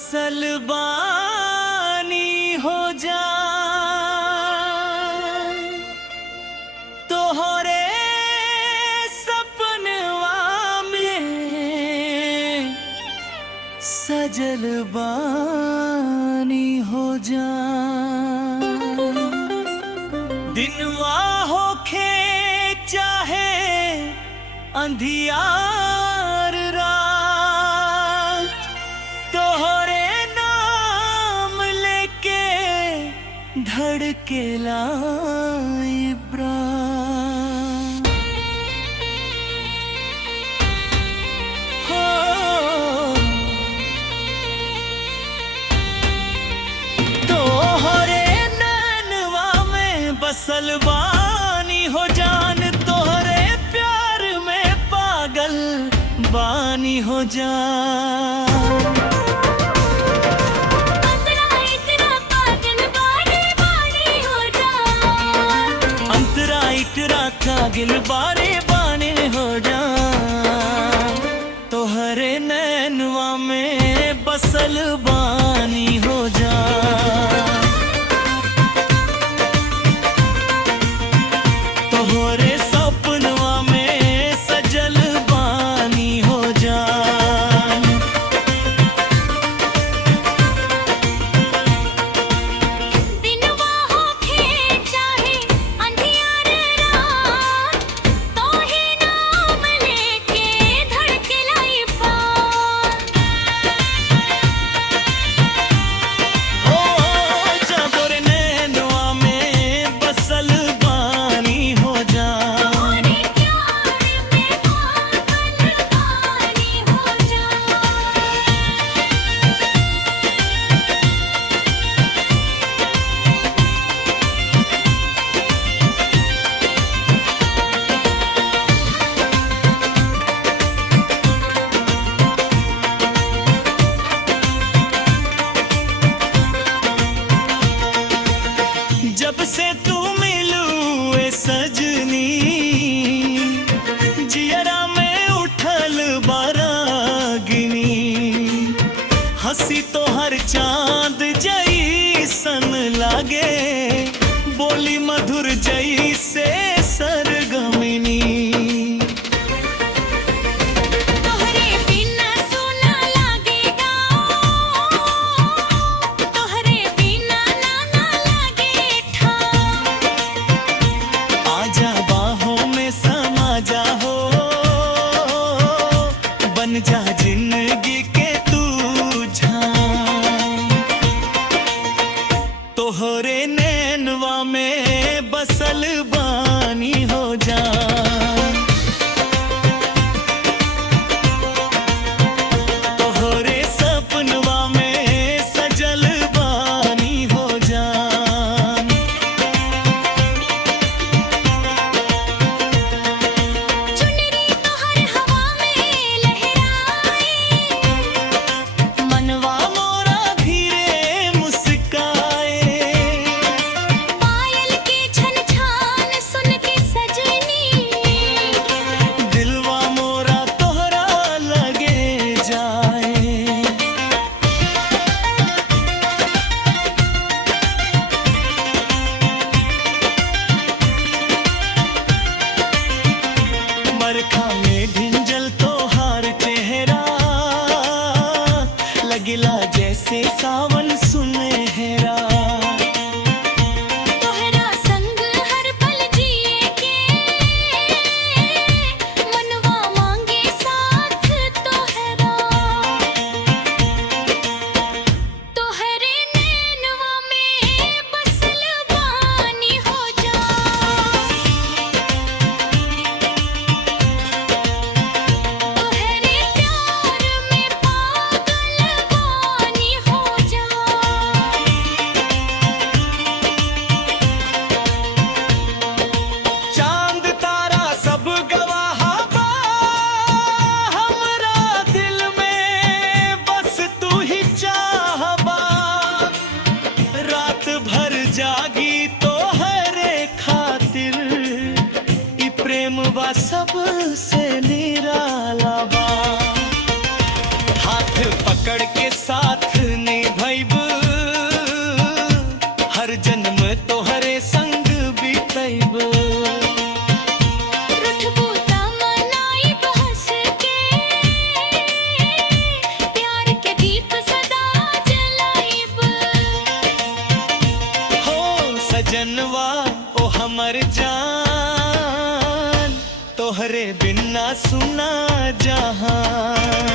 बसल बानी हो जा तोहरे सपनवा में सजल बानी हो जा। दिनवा होखे चाहे अंधियार रात तोहरे नाम लेके धड़केला इब्रात। हो तोहरे नैनवा में बसल बानी हो जान तोहरे प्यार में पागल बानी हो जा। कागिल बारे बाने हो जा तोहरे नैनवा में बसल बानी हो जा। तोहरे सपनवा में सजल बानी हो जा। जब से तू मिलू ए सजनी जियरा में उठल बारागिनी हंसी तो हर चांद जैसन लागे बोली मधुर जैसे सरगमिनी। बन जा जिंदगी के तू झांक तोहरे नैनवा में बसल बानी हो जा। तोहरे सपनवा में सजल बानी हो जा। बरखा में भिंजल तोहार चेहरा लगिला जैसे सावन सुनहरा। तोहरा संग हर पल जिए के मनवा मांगे साथ तोहरा। तोहरे नैनवा में बसल बानी हो जा। बा सबसे निराला बा, हाथ पकड़ के साथ सजनवा ओ हमर जान, तोहरे बिना सुना जहां।